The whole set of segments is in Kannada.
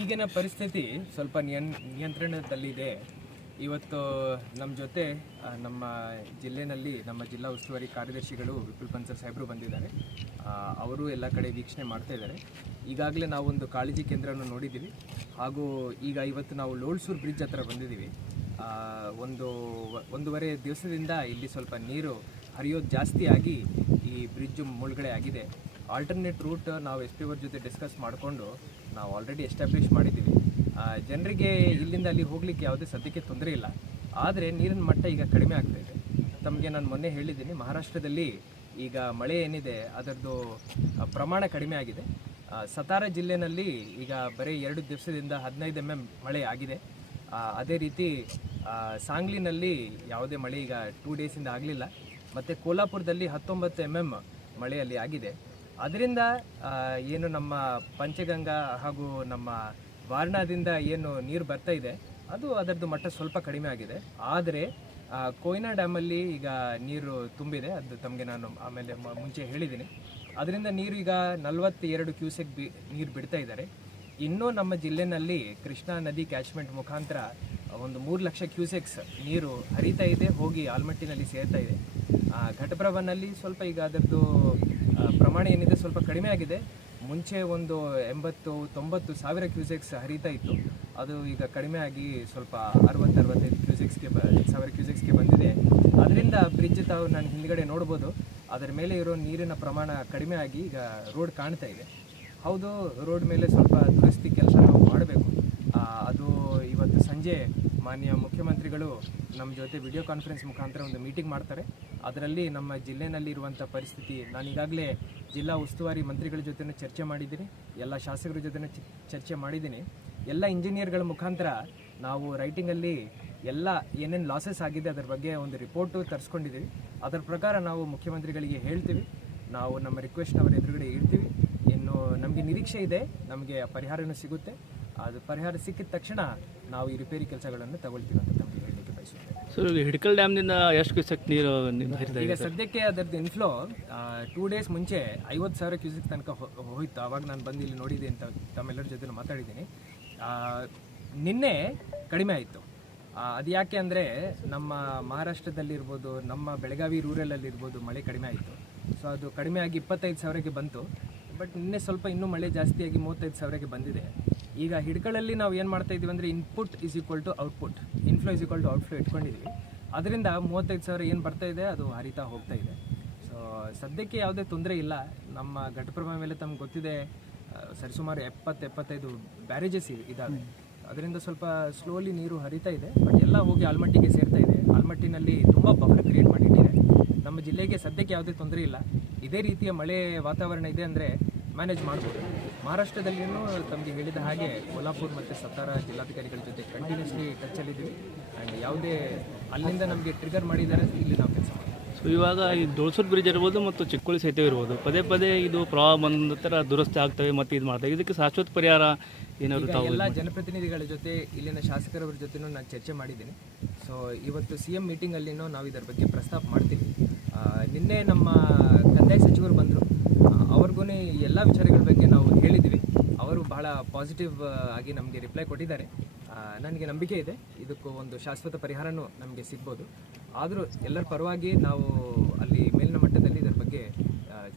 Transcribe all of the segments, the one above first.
ಈಗಿನ ಪರಿಸ್ಥಿತಿ ಸ್ವಲ್ಪ ನಿಯಂತ್ರಣದಲ್ಲಿದೆ. ಇವತ್ತು ನಮ್ಮ ಜೊತೆ ನಮ್ಮ ಜಿಲ್ಲೆನಲ್ಲಿ ನಮ್ಮ ಜಿಲ್ಲಾ ಉಸ್ತುವಾರಿ ಕಾರ್ಯದರ್ಶಿಗಳು ವಿಪುಲ್ ಪನ್ಸರ್ ಸಾಹೇಬರು ಬಂದಿದ್ದಾರೆ. ಅವರು ಎಲ್ಲ ಕಡೆ ವೀಕ್ಷಣೆ ಮಾಡ್ತಾ ಇದ್ದಾರೆ. ಈಗಾಗಲೇ ನಾವೊಂದು ಕಾಳಜಿ ಕೇಂದ್ರವನ್ನು ನೋಡಿದ್ದೀವಿ. ಹಾಗೂ ಈಗ ಇವತ್ತು ನಾವು ಲೋಳ್ಸೂರು ಬ್ರಿಡ್ಜ್ ಹತ್ರ ಬಂದಿದ್ದೀವಿ. ಒಂದು ಒಂದೂವರೆ ದಿವಸದಿಂದ ಇಲ್ಲಿ ಸ್ವಲ್ಪ ನೀರು ಹರಿಯೋದು ಜಾಸ್ತಿ ಆಗಿ ಈ ಬ್ರಿಡ್ಜ್ ಮುಳುಗಡೆ ಆಗಿದೆ. ಆಲ್ಟರ್ನೇಟ್ ರೂಟ್ ನಾವು ಎಸ್ ಪಿ ಅವ್ರ ಜೊತೆ ಡಿಸ್ಕಸ್ ಮಾಡಿಕೊಂಡು ನಾವು ಆಲ್ರೆಡಿ ಎಸ್ಟಾಬ್ಲಿಷ್ ಮಾಡಿದ್ದೀವಿ. ಜನರಿಗೆ ಇಲ್ಲಿಂದ ಅಲ್ಲಿ ಹೋಗ್ಲಿಕ್ಕೆ ಯಾವುದೇ ಸದ್ಯಕ್ಕೆ ತೊಂದರೆ ಇಲ್ಲ. ಆದರೆ ನೀರಿನ ಮಟ್ಟ ಈಗ ಕಡಿಮೆ ಆಗ್ತಾ ಇದೆ. ತಮಗೆ ನಾನು ಮೊನ್ನೆ ಹೇಳಿದ್ದೀನಿ, ಮಹಾರಾಷ್ಟ್ರದಲ್ಲಿ ಈಗ ಮಳೆ ಏನಿದೆ, ಅದರದ್ದು ಪ್ರಮಾಣ ಕಡಿಮೆ ಆಗಿದೆ. ಸತಾರ ಜಿಲ್ಲೆಯಲ್ಲಿ ಈಗ ಬರೀ ಎರಡು ದಿವಸದಿಂದ ಹದಿನೈದು ಎಂ ಎಂ ಮಳೆ ಆಗಿದೆ. ಅದೇ ರೀತಿ ಸಾಂಗ್ಲಿನಲ್ಲಿ ಯಾವುದೇ ಮಳೆ ಈಗ ಟೂ ಡೇಸಿಂದ ಆಗಲಿಲ್ಲ. ಮತ್ತು ಕೋಲ್ಹಾಪುರದಲ್ಲಿ ಹತ್ತೊಂಬತ್ತು ಎಂ ಎಂ ಮಳೆಯಲ್ಲಿ ಆಗಿದೆ. ಅದರಿಂದ ಏನು ನಮ್ಮ ಪಂಚಗಂಗಾ ಹಾಗೂ ನಮ್ಮ ವಾರಣಾದಿಂದ ಏನು ನೀರು ಬರ್ತಾ ಇದೆ, ಅದು ಅದರದ್ದು ಮಟ್ಟ ಸ್ವಲ್ಪ ಕಡಿಮೆ ಆಗಿದೆ. ಆದರೆ ಕೊಯ್ನಾ ಡ್ಯಾಮಲ್ಲಿ ಈಗ ನೀರು ತುಂಬಿದೆ, ಅದು ತಮಗೆ ನಾನು ಆಮೇಲೆ ಮುಂಚೆ ಹೇಳಿದ್ದೀನಿ. ಅದರಿಂದ ನೀರು ಈಗ ನಲವತ್ತೆರಡು ಕ್ಯೂಸೆಕ್ ಬಿ, ನೀರು ಬಿಡ್ತಾ ಇದ್ದಾರೆ. ಇನ್ನೂ ನಮ್ಮ ಜಿಲ್ಲೆನಲ್ಲಿ ಕೃಷ್ಣಾ ನದಿ ಕ್ಯಾಚ್ಮೆಂಟ್ ಮುಖಾಂತರ ಒಂದು ಮೂರು ಲಕ್ಷ ಕ್ಯೂಸೆಕ್ಸ್ ನೀರು ಹರಿತಾ ಇದೆ, ಹೋಗಿ ಆಲ್ಮಟ್ಟಿನಲ್ಲಿ ಸೇರ್ತಾ ಇದೆ. ಘಟಪ್ರಭನಲ್ಲಿ ಸ್ವಲ್ಪ ಈಗ ಅದರದ್ದು ಪ್ರಮಾಣ ಏನಿದೆ ಸ್ವಲ್ಪ ಕಡಿಮೆ ಆಗಿದೆ. ಮುಂಚೆ ಒಂದು ಎಂಬತ್ತು, ತೊಂಬತ್ತು ಸಾವಿರ ಕ್ಯೂಸೆಕ್ಸ್ ಹರಿತಾ ಇತ್ತು. ಅದು ಈಗ ಕಡಿಮೆ ಆಗಿ ಸ್ವಲ್ಪ ಅರವತ್ತು, ಅರವತ್ತೈದು ಕ್ಯೂಸೆಕ್ಸ್ಗೆ ಬ ಸಾವಿರ ಕ್ಯೂಸೆಕ್ಸ್ಗೆ ಬಂದಿದೆ. ಅದರಿಂದ ಬ್ರಿಡ್ಜ್ ತಾವು ನಾನು ಹಿಂದ್ಗಡೆ ನೋಡ್ಬೋದು. ಅದರ ಮೇಲೆ ಇರೋ ನೀರಿನ ಪ್ರಮಾಣ ಕಡಿಮೆ ಆಗಿ ಈಗ ರೋಡ್ ಕಾಣ್ತಾ ಇದೆ. ಹೌದು, ರೋಡ್ ಮೇಲೆ ಸ್ವಲ್ಪ ದುರಸ್ತಿ ಕೆಲಸ ನಾವು ಮಾಡಬೇಕು. ಅದು ಇವತ್ತು ಸಂಜೆ ಮಾನ್ಯ ಮುಖ್ಯಮಂತ್ರಿಗಳು ನಮ್ಮ ಜೊತೆ ವಿಡಿಯೋ ಕಾನ್ಫರೆನ್ಸ್ ಮುಖಾಂತರ ಒಂದು ಮೀಟಿಂಗ್ ಮಾಡ್ತಾರೆ. ಅದರಲ್ಲಿ ನಮ್ಮ ಜಿಲ್ಲೆನಲ್ಲಿ ಇರುವಂಥ ಪರಿಸ್ಥಿತಿ, ನಾನು ಈಗಾಗಲೇ ಜಿಲ್ಲಾ ಉಸ್ತುವಾರಿ ಮಂತ್ರಿಗಳ ಜೊತೆ ಚರ್ಚೆ ಮಾಡಿದ್ದೀನಿ, ಎಲ್ಲ ಶಾಸಕರ ಜೊತೆ ಚರ್ಚೆ ಮಾಡಿದ್ದೀನಿ. ಎಲ್ಲ ಇಂಜಿನಿಯರ್ಗಳ ಮುಖಾಂತರ ನಾವು ರೈಟಿಂಗಲ್ಲಿ ಎಲ್ಲ ಏನೇನು ಲಾಸಸ್ ಆಗಿದೆ ಅದರ ಬಗ್ಗೆ ಒಂದು ರಿಪೋರ್ಟು ತರಿಸ್ಕೊಂಡಿದ್ದೀವಿ. ಅದರ ಪ್ರಕಾರ ನಾವು ಮುಖ್ಯಮಂತ್ರಿಗಳಿಗೆ ಹೇಳ್ತೀವಿ. ನಾವು ನಮ್ಮ ರಿಕ್ವೆಸ್ಟ್ ಅವರ ಎದುರುಗಡೆ ಇಡ್ತೀವಿ. ಇನ್ನು ನಮಗೆ ನಿರೀಕ್ಷೆ ಇದೆ, ನಮಗೆ ಪರಿಹಾರನೂ ಸಿಗುತ್ತೆ. ಅದು ಪರಿಹಾರ ಸಿಕ್ಕಿದ ತಕ್ಷಣ ನಾವು ಈ ರಿಪೇರಿ ಕೆಲಸಗಳನ್ನು ತಗೊಳ್ತೀವಿ ಅಂತ ತಮಗೆ ಹೇಳಲಿಕ್ಕೆ ಬಯಸುತ್ತೇವೆ ಸೊ ಈಗ ಹಿಡ್ಕಲ್ ಡ್ಯಾಮ್ನಿಂದ ಎಷ್ಟು ಕ್ಯೂಸೆಕ್ ನೀರು ಈಗ ಸದ್ಯಕ್ಕೆ ಅದರದ್ದು ಇನ್ಫ್ಲೋ ಟೂ ಡೇಸ್ ಮುಂಚೆ ಐವತ್ತು ಸಾವಿರ ಕ್ಯೂಸೆಕ್ ತನಕ ಹೋಯ್ತು. ಅವಾಗ ನಾನು ಬಂದು ಇಲ್ಲಿ ನೋಡಿದೆ ಅಂತ ತಮ್ಮೆಲ್ಲರ ಜೊತೆ ಮಾತಾಡಿದ್ದೀನಿ. ನಿನ್ನೆ ಕಡಿಮೆ ಆಯಿತು. ಅದು ಯಾಕೆ ಅಂದರೆ ನಮ್ಮ ಮಹಾರಾಷ್ಟ್ರದಲ್ಲಿರ್ಬೋದು ನಮ್ಮ ಬೆಳಗಾವಿ ರೂರಲಲ್ಲಿರ್ಬೋದು ಮಳೆ ಕಡಿಮೆ ಆಯಿತು. ಸೊ ಅದು ಕಡಿಮೆ ಆಗಿ ಇಪ್ಪತ್ತೈದು ಸಾವಿರಕ್ಕೆ ಬಂತು. ಬಟ್ ನಿನ್ನೆ ಸ್ವಲ್ಪ ಇನ್ನೂ ಮಳೆ ಜಾಸ್ತಿಯಾಗಿ ಮೂವತ್ತೈದು ಸಾವಿರಕ್ಕೆ ಬಂದಿದೆ. ಈಗ ಹಿಡ್ಕಳಲ್ಲಿ ನಾವು ಏನು ಮಾಡ್ತಾ ಇದ್ದೀವಿ ಅಂದರೆ input is equal to output inflow is equal to outflow ಇಟ್ಕೊಂಡಿದ್ದೀವಿ ಅದರಿಂದ ಮೂವತ್ತೈದು ಸಾವಿರ ಏನು ಬರ್ತಾ ಇದೆ, ಅದು ಹರಿತಾ ಹೋಗ್ತಾ ಇದೆ. ಸೊ ಸದ್ಯಕ್ಕೆ ಯಾವುದೇ ತೊಂದರೆ ಇಲ್ಲ. ನಮ್ಮ ಘಟಪ್ರಭಾ ಮೇಲೆ ತಮ್ಗೆ ಗೊತ್ತಿದೆ ಸರಿಸುಮಾರು ಎಪ್ಪತ್ತು, ಎಪ್ಪತ್ತೈದು ಬ್ಯಾರೇಜಸ್ ಇದ್ದಾವೆ ಅದರಿಂದ ಸ್ವಲ್ಪ ಸ್ಲೋಲಿ ನೀರು ಹರಿತಾ ಇದೆ ಬಟ್ ಎಲ್ಲ ಹೋಗಿ ಆಲ್ಮಟ್ಟಿಗೆ ಸೇರ್ತಾ ಇದೆ. ಆಲ್ಮಟ್ಟಿನಲ್ಲಿ ತುಂಬ ಬಫರ್ ಕ್ರಿಯೇಟ್ ಮಾಡಿಟ್ಟಿದೆ. ನಮ್ಮ ಜಿಲ್ಲೆಗೆ ಸದ್ಯಕ್ಕೆ ಯಾವುದೇ ತೊಂದರೆ ಇಲ್ಲ. ಇದೇ ರೀತಿಯ ಮಳೆ ವಾತಾವರಣ ಇದೆ ಅಂದರೆ ಮ್ಯಾನೇಜ್ ಮಾಡ್ಬೋದು. ಮಹಾರಾಷ್ಟ್ರದಲ್ಲಿನೂ ತಮಗೆ ಹೇಳಿದ ಹಾಗೆ ಕೊಲ್ಲಾಪುರ್ ಮತ್ತು ಸತಾರ ಜಿಲ್ಲಾಧಿಕಾರಿಗಳ ಜೊತೆ ಕಂಟಿನ್ಯೂಸ್ಲಿ ಟಚ್ಚಲ್ಲಿದ್ದೀವಿ ಆ್ಯಂಡ್ ಯಾವುದೇ ಅಲ್ಲಿಂದ ನಮಗೆ ಟ್ರಿಗರ್ ಮಾಡಿದ್ದಾರೆ ಅಂತ ಇಲ್ಲಿ ನಾವು ಕೆಲಸ ಮಾಡ್ತೀವಿ. ಸೊ ಇವಾಗ ಈ ದೋಸೂರ್ ಬ್ರಿಡ್ಜ್ ಇರ್ಬೋದು ಮತ್ತು ಚಿಕ್ಕೋಳಿ ಸೇತುವೆ ಇರ್ಬೋದು. ಪದೇ ಪದೇ ಇದು ಪ್ರವಾಹ ಬಂದ ಥರ ದುರಸ್ತಿ ಆಗ್ತವೆ ಮತ್ತು ಇದು ಮಾಡ್ತವೆ. ಇದಕ್ಕೆ ಶಾಶ್ವತ ಪರಿಹಾರ ಏನಾದರೂ ತಾವು ಎಲ್ಲ ಜನಪ್ರತಿನಿಧಿಗಳ ಜೊತೆ ಇಲ್ಲಿನ ಶಾಸಕರವ್ರ ಜೊತೆನೂ ನಾನು ಚರ್ಚೆ ಮಾಡಿದ್ದೀನಿ. ಸೊ ಇವತ್ತು ಸಿ ಎಂ ಮೀಟಿಂಗಲ್ಲಿನೂ ನಾವು ಇದರ ಬಗ್ಗೆ ಪ್ರಸ್ತಾಪ ಮಾಡ್ತೀವಿ. ನಿನ್ನೆ ನಮ್ಮ ಕಂದಾಯ ಸಚಿವರು ಬಂದರು ಅವ್ರಿಗೂ ಎಲ್ಲ ವಿಚಾರಗಳ ಬಗ್ಗೆ ನಾವು ಹೇಳಿದ್ದೀವಿ ಅವರು ಬಹಳ ಪಾಸಿಟಿವ್ ಆಗಿ ನಮಗೆ ರಿಪ್ಲೈ ಕೊಟ್ಟಿದ್ದಾರೆ. ನನಗೆ ನಂಬಿಕೆ ಇದೆ. ಇದಕ್ಕೂ ಒಂದು ಶಾಶ್ವತ ಪರಿಹಾರನೂ ನಮಗೆ ಸಿಗ್ಬೋದು. ಆದರೂ ಎಲ್ಲರ ಪರವಾಗಿ ನಾವು ಅಲ್ಲಿ ಮೇಲಿನ ಮಟ್ಟದಲ್ಲಿ ಇದರ ಬಗ್ಗೆ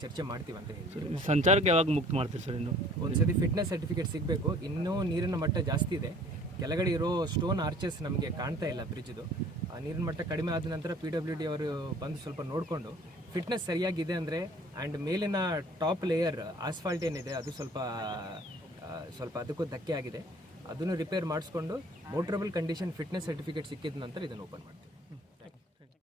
ಚರ್ಚೆ ಮಾಡ್ತೀವಿ ಅಂತ ಹೇಳಿ ಸಂಚಾರಕ್ಕೆ ಯಾವಾಗ ಮುಕ್ತ ಮಾಡ್ತೀರಿ ಸರ್ ಇನ್ನು? ಒಂದ್ಸತಿ ಫಿಟ್ನೆಸ್ ಸರ್ಟಿಫಿಕೇಟ್ ಸಿಗಬೇಕು. ಇನ್ನೂ ನೀರಿನ ಮಟ್ಟ ಜಾಸ್ತಿ ಇದೆ. ಕೆಳಗಡೆ ಇರೋ ಸ್ಟೋನ್ ಆರ್ಚಸ್ ನಮಗೆ ಕಾಣ್ತಾ ಇಲ್ಲ ಬ್ರಿಡ್ಜ್ದು ಆ ನೀರಿನ ಮಟ್ಟ ಕಡಿಮೆ ಆದ ನಂತರ ಪಿ ಡಬ್ಲ್ಯೂ ಡಿ ಅವರು ಬಂದು ಸ್ವಲ್ಪ ನೋಡಿಕೊಂಡು ಫಿಟ್ನೆಸ್ ಸರಿಯಾಗಿದೆ ಅಂದರೆ ಆ್ಯಂಡ್ ಮೇಲಿನ ಟಾಪ್ ಲೇಯರ್ ಆಸ್ಫಾಲ್ಟ್ ಏನಿದೆ ಅದು ಸ್ವಲ್ಪ ಸ್ವಲ್ಪ ಅದಕ್ಕೂ ಧಕ್ಕೆ ಆಗಿದೆ. ಅದನ್ನು ರಿಪೇರ್ ಮಾಡಿಸ್ಕೊಂಡು ಮೋಟ್ರಬಲ್ ಕಂಡೀಷನ್ ಫಿಟ್ನೆಸ್ ಸರ್ಟಿಫಿಕೇಟ್ ಸಿಕ್ಕಿದ ನಂತರ ಇದನ್ನು ಓಪನ್ ಮಾಡ್ತೀವಿ.